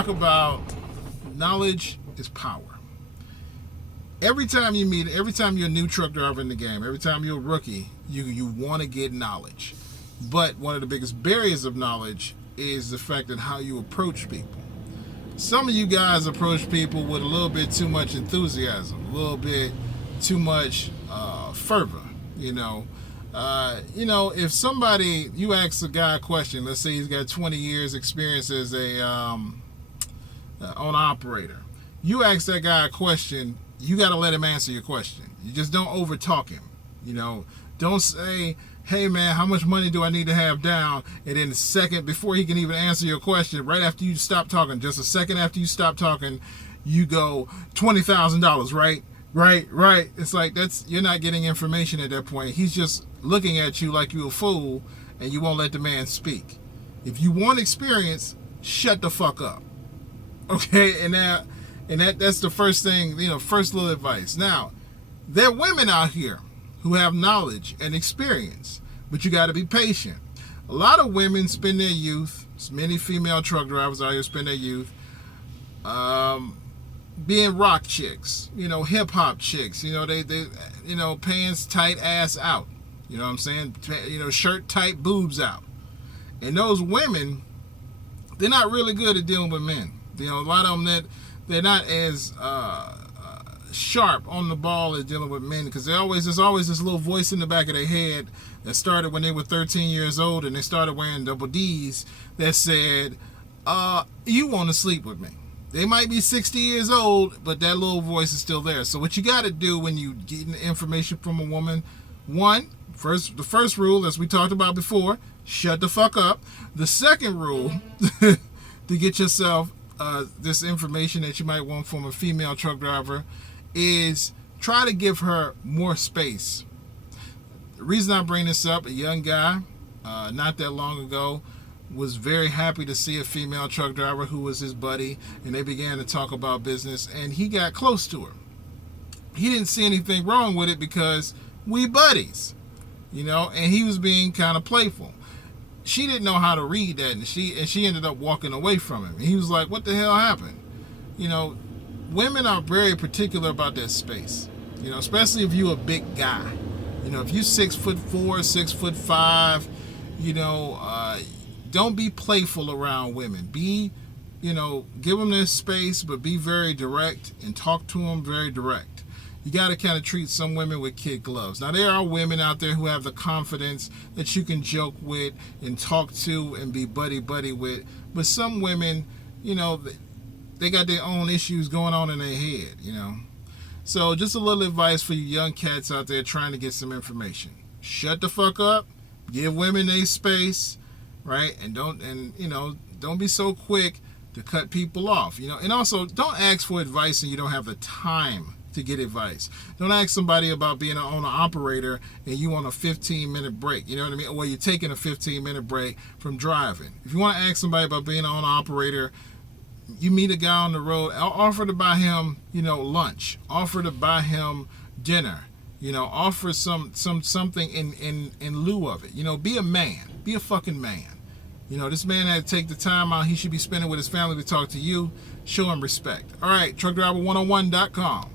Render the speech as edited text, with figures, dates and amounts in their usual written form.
Talk about knowledge is power. Every time you're a new truck driver in the game, every time you're a rookie, you want to get knowledge. But one of the biggest barriers of knowledge is the fact that how you approach people. Some of you guys approach people with a little bit too much enthusiasm, a little bit too much fervor. If somebody, you ask a guy a question, let's say he's got 20 years experience as a owner operator. You ask that guy a question, you got to let him answer your question. You just don't over talk him. Don't say, hey man, how much money do I need to have down? And then the second, before he can even answer your question, right after you stop talking, just a second after you stop talking, you go, $20,000, right? Right. It's like, you're not getting information at that point. He's just looking at you like you're a fool, and you won't let the man speak. If you want experience, shut the fuck up. Okay, that's the first thing, first little advice. Now, there are women out here who have knowledge and experience, but you got to be patient. A lot of women spend their youth, many female truck drivers out here spend their youth, being rock chicks, hip hop chicks, they pants tight ass out, you know what I'm saying, shirt tight boobs out, and those women, they're not really good at dealing with men. A lot of them they're not as sharp on the ball as dealing with men, because there's always this little voice in the back of their head that started when they were 13 years old and they started wearing double D's that said, you want to sleep with me. They might be 60 years old, but that little voice is still there. So what you got to do when you get information from a woman, the first rule, as we talked about before, shut the fuck up. The second rule to get yourself this information that you might want from a female truck driver is try to give her more space. The reason I bring this up, a young guy, not that long ago, was very happy to see a female truck driver who was his buddy, and they began to talk about business, and he got close to her. He didn't see anything wrong with it because we buddies, and he was being kind of playful. She didn't know how to read that, and she ended up walking away from him. And he was like, what the hell happened? Women are very particular about that space, especially if you're a big guy. If you're 6'4", 6'5", don't be playful around women. Give them their space, but be very direct and talk to them very direct. You got to kind of treat some women with kid gloves. Now, there are women out there who have the confidence that you can joke with and talk to and be buddy with. But some women, they got their own issues going on in their head, So just a little advice for you young cats out there trying to get some information. Shut the fuck up. Give women their space, right? And don't be so quick to cut people off, And also, don't ask for advice and you don't have the time to get advice. Don't ask somebody about being an owner-operator and you want a 15-minute break. You know what I mean? Or you're taking a 15-minute break from driving. If you want to ask somebody about being an owner-operator, you meet a guy on the road, offer to buy him, lunch. Offer to buy him dinner. Offer something in lieu of it. Be a man. Be a fucking man. This man had to take the time out he should be spending with his family to talk to you. Show him respect. All right, truckdriver101.com.